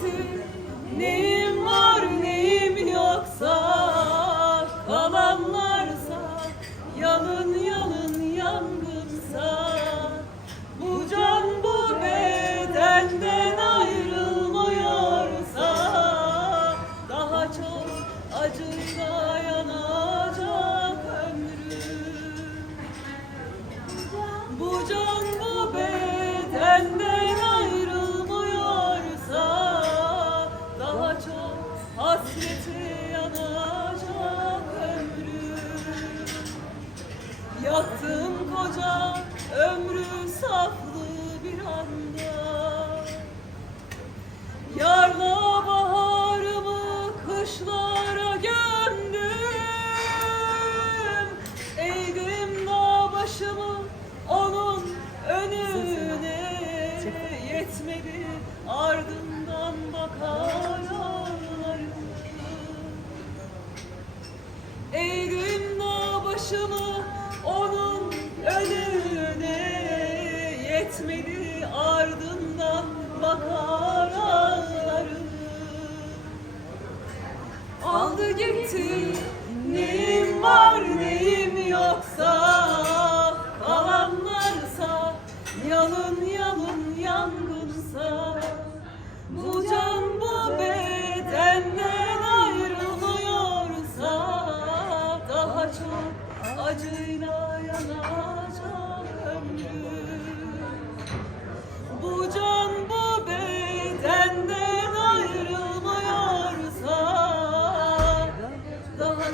gitti. Var neyim yoksa? Kalanlarsa yalın yalın yangınsa. Bu can bu bedenden ayrılmıyorsa Daha çok acıyla yanacak ömrüm. Bu can hasreti yanacak ömrüm. Yaktım koca ömrü saflı bir anda. Yarla baharımı kışlara gömdüm. Eğdim dağ başımı onun önüne. Yetmedi ardından bakar Yetmedi ardından bakar ağlarım. Aldı gitti neyim var neyim yoksa. Kalanlarsa yalın yalın yangınsa. Bu can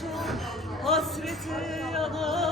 çok hasrete yanar